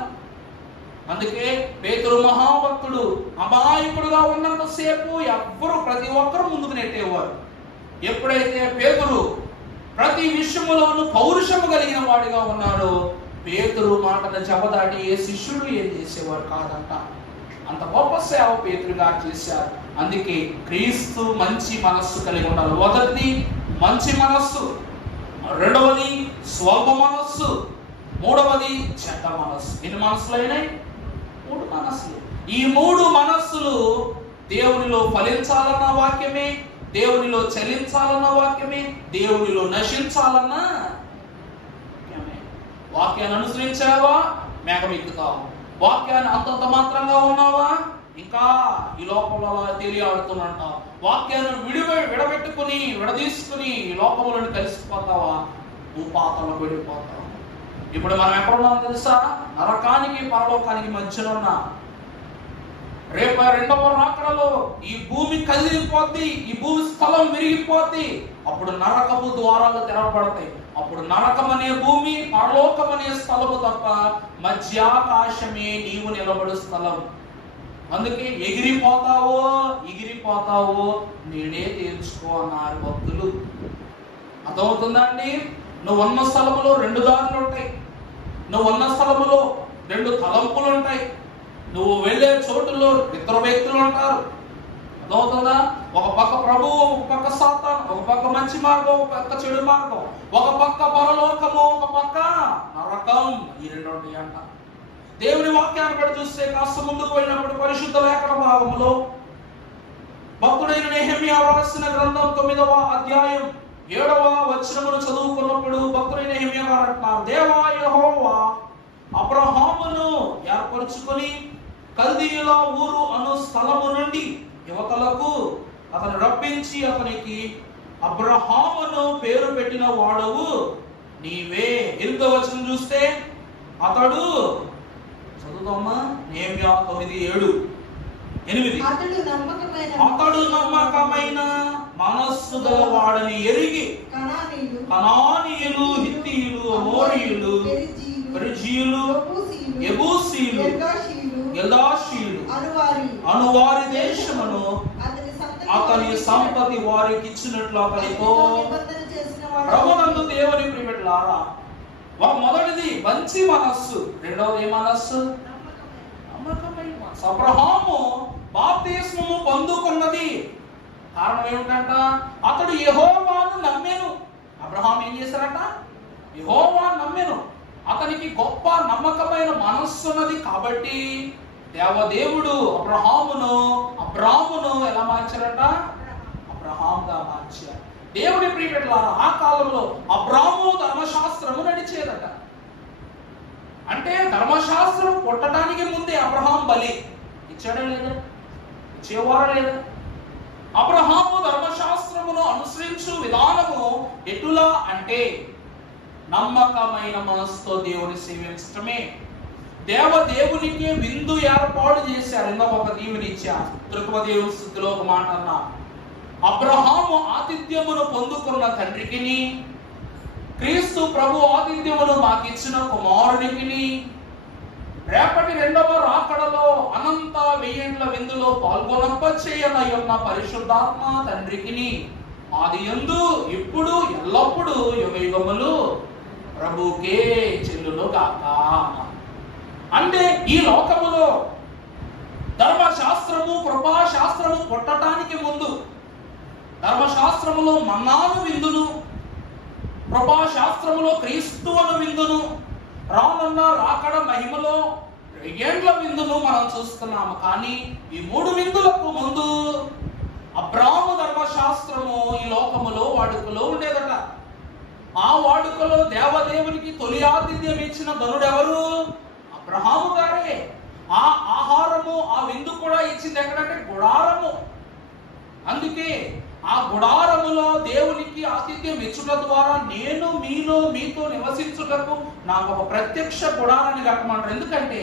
అందుకే పేతురు మహాభక్తుడు అమాయకుడుగా ఉన్నంతసేపు ప్రతి ఒక్కరు ముందుకు నెట్టేవారు. ఎప్పుడైతే పేతురు ప్రతి విషయములోనూ పౌరుషము కలిగిన వాడిగా ఉన్నాడో, పేతురు మాటను జపదాటి ఏ శిష్యుడు ఏం చేసేవారు కాదంట. అంత గొప్ప సేవ పేతురు గారు చేశారు. అందుకే క్రీస్తు మంచి మనస్సు కలిగి ఉండాలి. మొదటిది మంచి మనస్సు, రెండవది స్వల్ప మనస్సు, మూడవది చెడ్డ మనస్సు. ఎన్ని మనస్సులు అయినాయి? 3 మనస్సులు. ఈ 3 మనస్సులు దేవునిలో ఫలించాలన్న వాక్యమే, దేవునిలో చలించాలన్న వాక్యమే, దేవునిలో నశించాలన్న వాక్యమే. వాక్యాన్ని అనుసరించావా? మేఘం ఎక్కుతావు. వాక్యాన్ని అంతంత మాత్రంగా ఉన్నావా? ఇంకా ఈ లోకంలో తేలియాడుతున్నంటావు. వాక్యాన్ని విడబెట్టుకుని విడదీసుకుని ఈ లోకంలోని కలిసిపోతావా? భూపాతంలో వెళ్ళిపోతావు. ఇప్పుడు మనం ఎక్కడున్నాం తెలుసా? నరకానికి పరలోకానికి మధ్యలో ఉన్నా. రేపు 2వ రాకడలో ఈ భూమి కదిలిపోద్ది, ఈ భూమి స్థలం విరిగిపోద్ది. అప్పుడు నరకపు ద్వారాలు తెరవబడతాయి. అప్పుడు నరకం అనే భూమి, పరలోకం అనే స్థలము తప్ప మధ్యాకాశమే నీవు నిలబడు స్థలం. అందుకే ఎగిరిపోతావో నేనే తేల్చుకో అన్నారు భక్తులు. అర్థమవుతుందండి? నువ్వు ఉన్న స్థలములో 2 దారులు ఉంటాయి. నువ్వు ఉన్న స్థలములో 2 తలంపులు ఉంటాయి. నువ్వు వెళ్ళే చోటులో 2 వ్యక్తులు ఉంటారు. అర్థమవుతుందా? ఒక పక్క ప్రభువు, ఒక పక్క సాతాను, ఒక పక్క మంచి మార్గం, ఒక పక్క చెడు మార్గం, ఒక పక్క పరలోకము, ఒక పక్క నరకం. ఈ 2 ఉంటాయి అంట. దేవుని వాక్యాన్ని బట్టి చూస్తే కాస్త ముందుకు పోయినప్పుడు పరిశుద్ధ లేఖన భాగంలో భక్తుడైన నెహెమ్యా రాసిన గ్రంథం 9వ అధ్యాయం 7వ వచనమును చదువుకున్నప్పుడు భక్తుడైన నెహెమ్యా గారు అంటున్నారు, దేవా యెహోవా అబ్రహామును ఏర్పరచుకొని కల్దీయుల ఊరు అను స్థలము నుండి యువతలకు అతను రప్పించి అతనికి అబ్రహామును పేరు పెట్టిన వాడవు నీవే. 8వ వచనం చూస్తే అతడు, చదువుతామా, నెహెమ్యా 9:7, 8. అతడు నమ్మకమైన మనస్సు గలవాడని ఎరిగి కనానీయులు, హిత్తీయులు, అమోరీయులు, పెరిజీయులు, యెబూసీయులు, గిల్గాషీయులు అనువారి దేశమును అతని సంపత్తి వారికి ఇచ్చినట్లు అతనితో ప్రభునందు దేవుని ప్రియమిట్లారా. మొదటిది మంచి మనస్సు, రెండవది ఏ మనస్సు? నమ్మకమైన మనస్సు. అబ్రహాము బాప్తిస్మము పొందుకున్నది కారణం ఏమిటంట? అతడు యెహోవాను నమ్మెను. అబ్రహాం ఏం చేశారట? యెహోవాను నమ్మెను. అతనికి గొప్ప నమ్మకమైన మనస్సు ఉన్నది కాబట్టి దేవదేవుడు అబ్రామును ఎలా మార్చారట? అబ్రహాంగా మార్చారు. దేవుడి ప్రియబిడ్డలారా, ఆ కాలంలో అబ్రాము ధర్మశాస్త్రము నడిచేదట. అంటే ధర్మశాస్త్రం పుట్టడానికి ముందే అబ్రహాం బలి ఇచ్చాడా లేదా? ఇచ్చేవారా లేదా? అబ్రహాము ధర్మశాస్త్రమును అనుసరించు విధానము ఎటులా అంటే నమ్మకమైన మనసుతో దేవుని సేవించటమే. దేవునికి విందు ఏర్పాటు చేశారు. ఇందులో ఒక దీవుని ఇచ్చారు. త్రికవదేవుని స్థుతిలో ఒక మాట అన్నా, అబ్రహాము ఆతిథ్యమును పొందుకున్న తండ్రికిని, క్రీస్తు ప్రభు ఆతిథ్యమును మాకిచ్చిన కుమారునికిని, రేపటి రెండవ రాకడలో అనంత వెయ్యేండ్ల విందులో పాల్గొనపచేయనయున్న పరిశుద్ధాత్మ తండ్రికిని ఆదియందు ఇప్పుడు ఎల్లప్పుడూ యుగయుగములు ప్రభుకే చెల్లును గాక. అంటే ఈ లోకములో ధర్మశాస్త్రము కృపాశాస్త్రము పుట్టడానికి ముందు ధర్మశాస్త్రములో మన్నాను విందును, కృపాశాస్త్రములో క్రీస్తువును విందును, రానున్న రాకడ మహిమలో ఏండ్ల విందును మనం చూస్తున్నాము. కానీ ఈ మూడు విందులకు ముందు అబ్రాము ధర్మశాస్త్రము ఈ లోకములో వాడుకలో ఉండేదట. ఆ వాడుకలో దేవదేవునికి తొలి ఆతిథ్యం ఇచ్చిన ధనుడెవరు? అబ్రహాము గారే. ఆ ఆహారము ఆ విందు కూడా ఇచ్చింది ఎక్కడంటే గుడారము. అందుకే ఆ గుడారములో దేవునికి ఆతిథ్యం ఇచ్చుట ద్వారా నేను మీతో నివసించుటకు నాకు ఒక ప్రత్యక్ష గుడారాన్ని కట్టమంటారు. ఎందుకంటే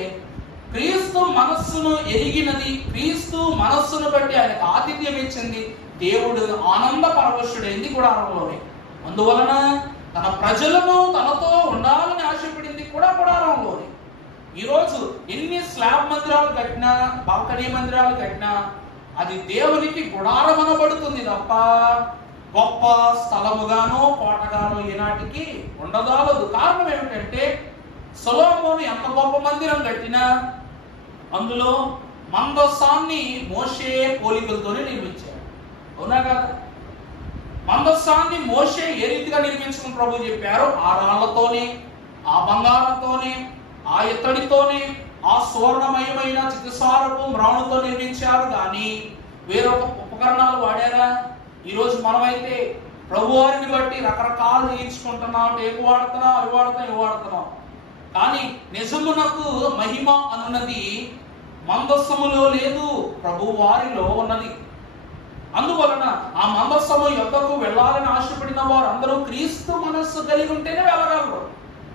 క్రీస్తు మనస్సును ఎరిగినది, క్రీస్తు మనస్సును బట్టి ఆయనకు ఆతిథ్యం ఇచ్చింది. దేవుడు ఆనంద పరవశుడైంది గుడారంలోనే. అందువలన తన ప్రజలను తనతో ఉండాలని ఆశపడింది కూడా గుడారంలోనే. ఈరోజు ఎన్ని స్లాబ్ మందిరాలు కట్టినా, బాల్కనీ మందిరాలు కట్టినా అది దేవునికి గుడారం అనబడుతుంది తప్ప గొప్ప స్థలముగానో కోటగానో ఈనాటికి ఉండదాలదు. కారణం ఏమిటంటే సొలొమోను ఎంత గొప్ప మందిరం కట్టినా అందులో మందసాన్ని మోషే పోలికలతోనే నిర్మించాడు. అవునా కదా? మందసాన్ని మోషే ఏ రీతిగా నిర్మించుకుని ప్రభు చెప్పారో ఆ రాళ్లతోనే, ఆ బంగారంతోనే, ఆ ఇత్తడితోనే, ఆ సువర్ణమయమైన చితిసారపు మ్రాణుతో నిర్మించారు. కానీ వేరొక ఉపకరణాలు వాడారా? ఈరోజు మనమైతే ప్రభువారిని బట్టి రకరకాలు చేయించుకుంటున్నాం. టేపు వాడుతున్నాం, అవి వాడుతున్నాం, ఇవి వాడుతున్నాం. కానీ నిజమునకు మహిమ అనున్నది మందస్సములో లేదు, ప్రభువారిలో ఉన్నది. అందువలన ఆ మందస్సము యొక్కకు వెళ్ళాలని ఆశపడిన వారు అందరూ క్రీస్తు మనస్సు కలిగి ఉంటేనే వెళ్ళగలరు,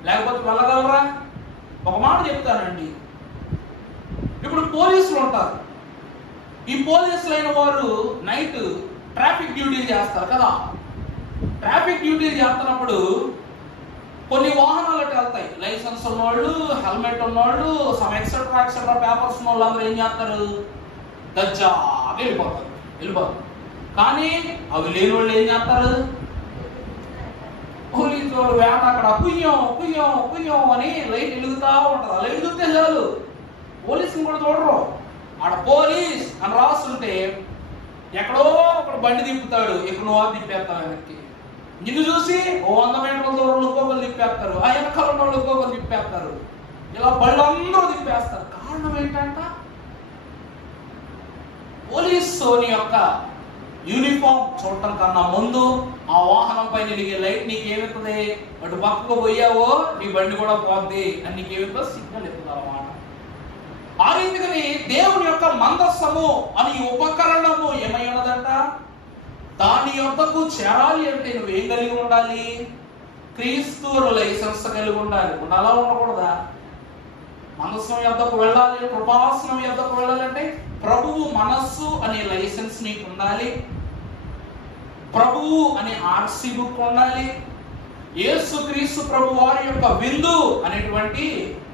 లేకపోతే వెళ్ళగలరా? ఒక మాట చెప్తానండి. ఇప్పుడు పోలీసులు ఉంటారు. ఈ పోలీసులైన వారు నైట్ ట్రాఫిక్ డ్యూటీలు చేస్తారు కదా. ట్రాఫిక్ డ్యూటీలు చేస్తున్నప్పుడు కొన్ని వాహనాలు వెళ్తాయి. లైసెన్స్ ఉన్నవాళ్ళు, హెల్మెట్ ఉన్నవాళ్ళు, సమ్ ఎక్సెట్రా పేపర్స్ ఉన్న వాళ్ళు అందరూ ఏం చేస్తారు? దజ్జాగా వెళ్ళిపోతారు. కానీ అవి లేని వాళ్ళు ఏం చేస్తారు? పోలీసు వాళ్ళు వేట అక్కడ కుయ్యం అని లైట్ వెలుగుతా ఉంటది. అలా వెలుగుతే చాలు, పోలీసుని కూడా చూడరు. ఆడ పోలీస్ అని రాస్తుంటే ఎక్కడో ఒకడు బండి తిప్పుతాడు, ఎక్కడో తిప్పేస్తాడు వెనక్కి. నిన్ను చూసి 100 మీటర్ల దూరంలో ఇంకొకరు తిప్పేస్తారు, ఆ వెనకాల వాళ్ళు ఇంకొకరు తిప్పేస్తారు. ఇలా బళ్ళందరూ తిప్పేస్తారు. కారణం ఏంటంట? పోలీసుని యొక్క యూనిఫామ్ చూడటం కన్నా ముందు ఆ వాహనం పైన నీకు లైట్ నీకేమవుతుంది? అటు పక్కకు పోయావో నీ బండి కూడా పోద్ది అని నీకేమవుతుందో సిగ్నల్ ఎక్కుతుంది అన్నమాట. ఆ రీతిగానే దేవుని యొక్క మందస్సము అని ఉపకరణము ఏమై ఉన్నదంట? దాని యొక్కకు చేరాలి అంటే నువ్వేం కలిగి ఉండాలి? క్రీస్తు లైసెన్స్ కలిగి ఉండాలి. అలా ఉండకూడదా? మనస్సు యొద్దకు వెళ్ళాలి, కృపాసనం యొద్దకు వెళ్ళాలంటే ప్రభువు మనస్సు అనే లైసెన్స్ నీకు ఉండాలి, ప్రభువు అనే ఆర్సీ బుక్ ఉండాలి, యేసు క్రీస్తు ప్రభు వారి యొక్క విందు అనేటువంటి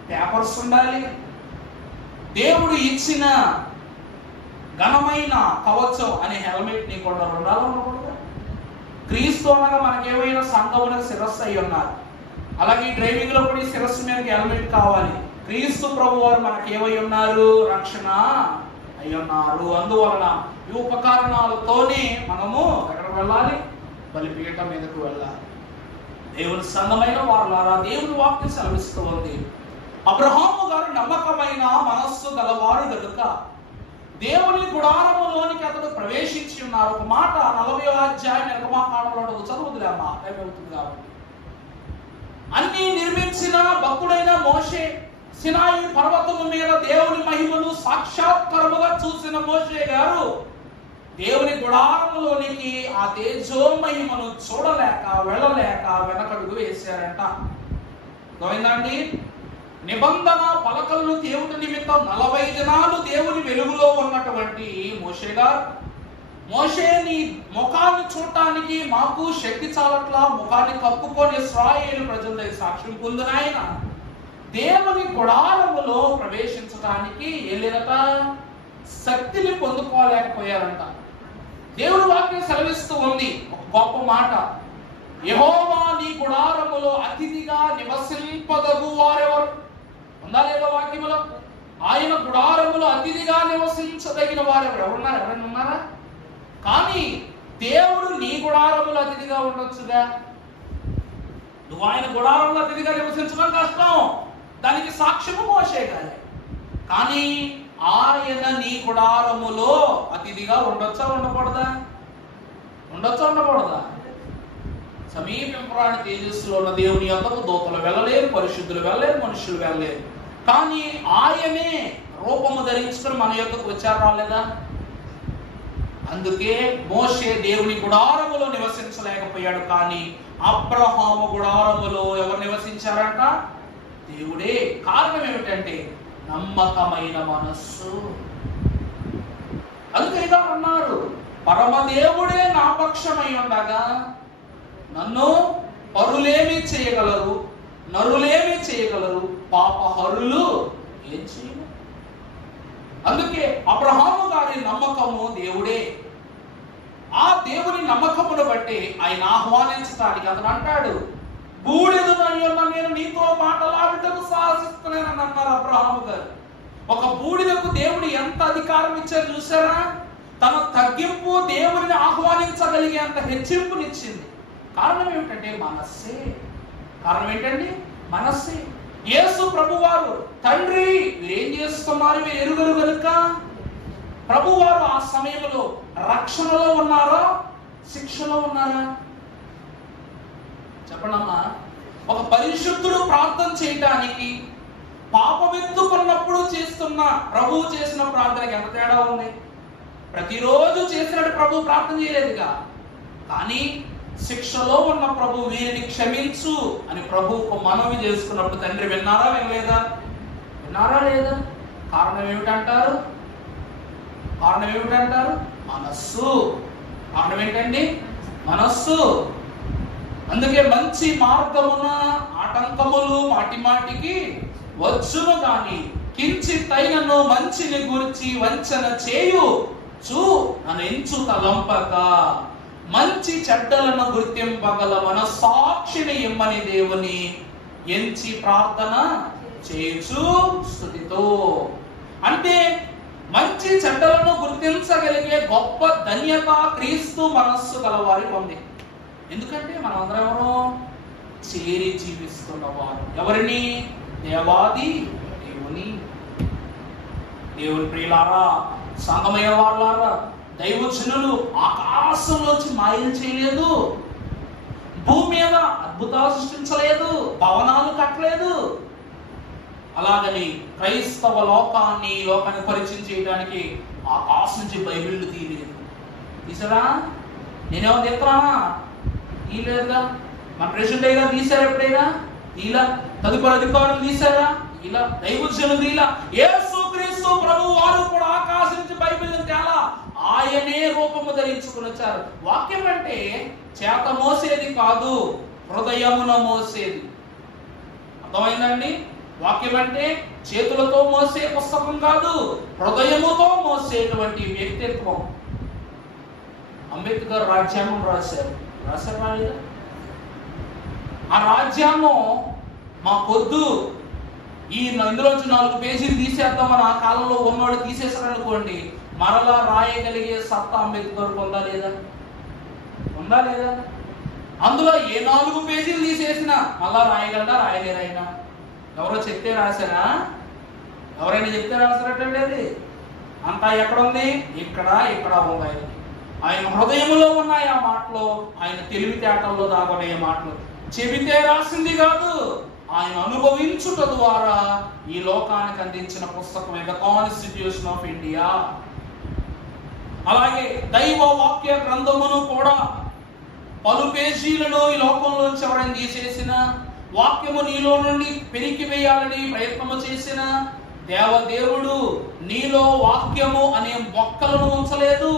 పేపర్స్ ఉండాలి, దేవుడు ఇచ్చిన ఘనమైన కవచం అనే హెల్మెట్ నీకు ఉండాలనుకుంటున్నా. క్రీస్తు అనగా మనకేమైనా సంఘమునకు శిరస్సు అయి ఉన్నారు. అలాగే డ్రైవింగ్ లో కూడా శిరస్సు మీదకి హెల్మెట్ కావాలి. క్రీస్తు ప్రభు వారు మనకి ఏమై ఉన్నారు? రక్షణ అయి ఉన్నారు. అందువలన ఈ ఉపకరణాలతోనే మనము ఎక్కడికి వెళ్ళాలి? బలిపీఠం మీదకు వెళ్ళాలి. దేవుని సంఘమైన వారులారా, దేవుని వాక్యం సెలవిస్తూ ఉంది, అబ్రహాము గారు నమ్మకమైన మనస్సు గలవారు కనుక దేవుని గుడారములోనికి అతడు ప్రవేశించి ఉన్నారు. ఒక మాట 40వ అధ్యాయం నిర్గమాకాండంలో చదువుతులే అమ్మా, టైం అవుతుంది కాబట్టి. అన్ని నిర్మించిన భక్తుడైన మోషే సినాయి పర్వతము మీద దేవుని మహిమను సాక్షాత్కారముగా చూసిన మోషే గారు దేవుని గుడారములోనికి ఆ తేజో మహిమను చూడలేక వెళ్ళలేక వెనకడుగు వేశారంట. గోవిందండి. నిబంధన పలకలను దేవుని నిమిత్తం 40 దినాలు దేవుని వెలుగులో ఉన్నటువంటి మోషే గారు, మోషే నీ ముఖాన్ని చూడటానికి మాకు శక్తి చాలట్లా, ముఖాన్ని కప్పుకొని ఇశ్రాయేలు ప్రజల దగ్గర సాక్ష్యం పొందిన ఆయన దేవుని గుడారములో ప్రవేశించడానికి వెళ్ళినట శక్తిని పొందుకోలేకపోయారంట. దేవుని వాక్యం సెలవిస్తూ ఉంది ఒక గొప్ప మాట, యెహోవా నీ గుడారములో అతిథిగా నివసింపదగు వారెవరు? ఉందా లేదా వాక్యములో? ఆయన గుడారములో అతిథిగా నివసించదగిన వారెవరు? ఎవరున్నారు? ఎవరైనా ఉన్నారా? కానీ దేవుడు నీ గుడారములో అతిథిగా ఉండొచ్చుగా. నువ్వు ఆయన గుడారంలో అతిథిగా నివసించడం కష్టం, దానికి సాక్ష్యము మోషే గారే. కానీ ఆయన నీ గుడారములో అతిథిగా ఉండొచ్చా ఉండకూడదా? ఉండొచ్చా ఉండకూడదా? సమీపింపరాని తేజస్సులో ఉన్న దేవుని యొద్దకు దూతలు వెళ్ళలేరు, పరిశుద్ధులు వెళ్ళలేరు, మనుషులు వెళ్ళలేరు. కానీ ఆయనే రూపము ధరించుకుని మన యొద్దకు వచ్చారు, రాలేదా? అందుకే మోషే దేవుని గుడారములో నివసించలేకపోయాడు. కానీ అబ్రహాము గుడారములో ఎవరు నివసించారంట? దేవుడే. కారణం ఏమిటంటే నమ్మకమైన మనస్సు. అందుకే ఇలా అన్నారు, పరమదేవుడే నా పక్షమై ఉండగా నన్ను పరులేమి చేయగలరు, నరులేమి చేయగలరు, పాపహరులు ఏం చేయరు. అందుకే అబ్రహాము గారి నమ్మకము దేవుడే. ఆ దేవుని నమ్మకమును బట్టి ఆయన ఆహ్వానించడానికి అతను అంటాడు, బూడిదనయ్యున్న నేను నీతో మాట్లాడుటకు సాహసిస్తున్నానని అన్నారు అబ్రహాము గారు. ఒక బూడిదకు దేవుడు ఎంత అధికారం ఇచ్చారు చూసారా? తన తగ్గింపు దేవుడిని ఆహ్వానించగలిగే అంత హెచ్చింపునిచ్చింది. కారణం ఏమిటంటే మనస్సే. కారణం ఏంటండి? మనస్సే. యేసు ప్రభువారు, తండ్రి వీరేం చేస్తున్నారు మీరు ఎరుగరు కనుక, ప్రభువారు ఆ సమయంలో రక్షణలో ఉన్నారా, శిక్షలో ఉన్నారా? చెప్పండమ్మా. ఒక పరిశుద్ధుడు ప్రార్థన చేయటానికి పాపమెత్తుకున్నప్పుడు చేస్తున్న ప్రభువు చేసిన ప్రార్థనకి ఎంత తేడా ఉంది? ప్రతిరోజు చేసినట్టు ప్రభు ప్రార్థన చేయలేదుగా. కానీ శిక్షలో ఉన్న ప్రభు వీరిని క్షమించు అని ప్రభువుకు మనవి చేసుకున్నప్పుడు తండ్రి విన్నారా వినలేదా? విన్నారా లేదా? కారణం ఏమిటంటారు? కారణం ఏమిటంటారు? మనస్సు. కారణం ఏంటండి? మనస్సు. అందుకే మంచి మార్గమున ఆటంకములు మాటి మాటికి వచ్చును గాని కించితైనను మంచిని గురించి వంచన చేయు చూ నన్ను ఎంచు తలంపక మంచి చెడ్డలను గుర్తింపగల మనస్సాక్షిని ఇమ్మని దేవుని ఎంచి ప్రార్థన చేయొచ్చు స్తుతితో. అంటే మంచి చెడ్డలను గుర్తించగలిగే గొప్ప ధన్యత క్రీస్తు మనస్సు గలవారికి ఉంది. ఎందుకంటే మనం అందరం ఎవరో చేరి జీవిస్తున్నవారు. ఎవరిని? దేవాది దేవుని. దేవుని ప్రియులారా, సంగమయ్య వాళ్ళారా, దైవజనులు ఆకాశంలోంచి మాయలు చేయలేదు, భూమి మీద అద్భుతాలు సృష్టించలేదు, భవనాలు కట్టలేదు. అలాగని క్రైస్తవ లోకాన్ని పరిచయం చేయడానికి ఆకాశం నుంచి బైబిళ్ళు తీయలేదు. తీసారా? నేనేమో తీస్తున్నానా? తీయలేదుగా. మన ప్రెసిడెంట్ అయినా తీశారు ఎప్పుడైనా? ఇలా తదుపరి అధికారులు తీశారా? ఇలా దైవజనులు ఇలా యేసుక్రీస్తు ప్రభు వారు కూడా ఆకాశం నుంచి బైబిల్ తేలా ఆయనే రూపము ధరించుకుని వచ్చారు. వాక్యం అంటే చేత మోసేది కాదు, హృదయమున మోసేది. అర్థమైందండి? వాక్యం అంటే చేతులతో మోసే పుస్తకం కాదు, హృదయముతో మోసేటువంటి వ్యక్తిత్వం. అంబేద్కర్ రాజ్యాంగం రాశారు. రాశారా? ఆ రాజ్యాంగం మాకొద్దు, ఇందులోంచి 4 పేజీలు తీసేద్దామని ఆ కాలంలో ఉన్నవాడు తీసేసారనుకోండి, మరలా రాయగలిగే సత్తా అంబేద్కర్ ఉందా లేదా? అందులో ఏ 4 పేజీలు తీసేసినా మళ్ళా రాయగలరా? రాయలేరు. ఆయన ఎవరో చెప్తే రాశారా? ఎవరైనా చెప్తే రాశారటండి? అది అంతా ఎక్కడ ఉంది? ఇక్కడ ఉంది. ఆయన హృదయంలో ఉన్నాయి ఆ మాటలు, ఆయన తెలివితేటల్లో దాగునే మాటలు. చెబితే రాసింది కాదు, ఆయన అనుభవించుట ద్వారా ఈ లోకానికి అందించిన పుస్తకమే ద కాన్స్టిట్యూషన్ ఆఫ్ ఇండియా. అలాగే దైవ వాక్య గ్రంథమును కూడా పలు పేజీలను ఈ లోకంలోంచి ఎవరైనా తీసేసిన, వాక్యము నీలో నుండి పెరికి వేయాలని ప్రయత్నము చేసిన దేవుడు నీలో వాక్యము అనే మొక్కలను ఉంచలేదు,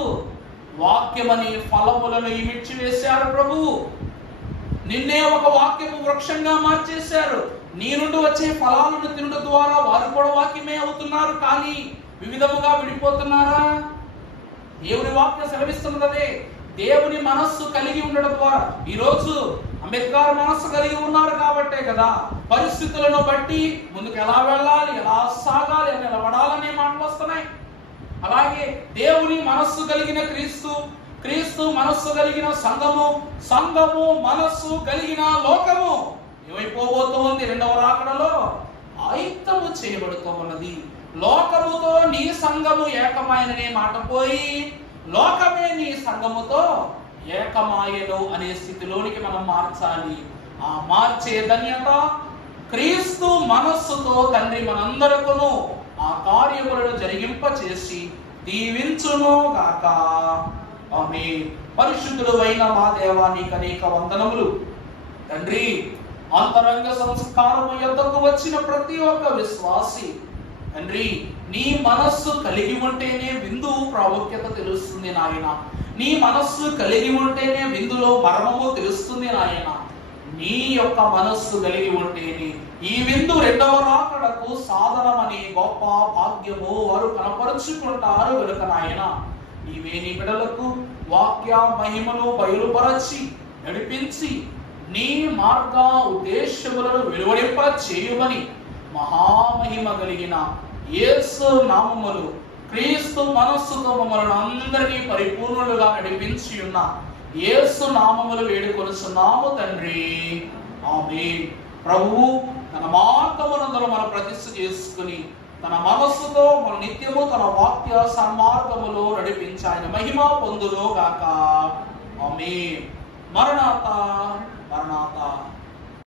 వాక్యమనే ఫలములను ఇమిడ్చి వేశారు ప్రభు. నిన్నే ఒక వాక్యపు వృక్షంగా మార్చేశారు. నీ నుండి వచ్చే ఫలాలను తినడం ద్వారా వారు కూడా వాక్యమే అవుతున్నారు, కానీ వివిధముగా విడిపోతున్నారా? దేవుని వాక్యం సెలవిస్తున్నదే. దేవుని మనస్సు కలిగి ఉండడం ద్వారా, ఈరోజు అంబేద్కర్ మనస్సు కలిగి ఉన్నారు కాబట్టే కదా పరిస్థితులను బట్టి ముందుకు ఎలా వెళ్ళాలి, ఎలా సాగాలి, అని నిలబడాలనే మాటలు వస్తున్నాయి. అలాగే దేవుని మనస్సు కలిగిన క్రీస్తు మనస్సు కలిగిన సంఘము మనస్సు కలిగిన లోకము ఏమైపోబోతోంది? 2వ రాకడలో ఆయుత్తము చేయబడుతూ ఉన్నది. లోకముతో నీ సంఘము ఏకమైననే మాట పోయి లోకమే నీ సంఘముతో ఏకమాయను అనే స్థితిలోనికి మనం మార్చాలి. ఆ మార్చే ధన్యత క్రీస్తు మనస్సుతో తండ్రి మనందరకును ఆ కార్యములను జరిగింప చేసి దీవించును గాక. ఆమేన్. పరిశుద్ధుడు అయిన మా దేవా, నీకు అనేక వందనములు తండ్రి. అంతరంగ సంస్కారము యొద్దకు వచ్చిన ప్రతి ఒక్క విశ్వాసి తండ్రి, నీ మనస్సు కలిగి ఉంటేనే విందు ప్రాముఖ్యత తెలుస్తుంది నాయన. నీ మనస్సు కలిగి ఉంటేనే విందులో మర్మము తెలుస్తుంది నాయన. నీ యొక్క మనస్సు కలిగి ఉంటేనే ఈ విందు 2వ రాకడకు సాధనమని గొప్ప భాగ్యము వారు కనపరుచుకుంటారు గనుక నాయన, నీవే నీ బిడ్డలకు వాక్య మహిమను బయలుపరచి నడిపించి నీ మార్గ ఉద్దేశములను వెలువడింప చేయుమని మహామహిమ కలిగిన యేసు నామములు క్రీస్తు మనస్సుతో మమ్మల్ని అందరినీ పరిపూర్ణులుగా నడిపించి ఉన్న యేసు నామములు వేడుకొనుచున్నాము తండ్రి. ఆమేన్. ప్రభువు తన మార్గమునందు మన ప్రతిష్ఠ చేసుకుని తన మనస్సుతో మన నిత్యము తన వాక్య సన్మార్గములో నడిపించి ఆయన మహిమ పొందును గాక. ఆమేన్. మరణాత.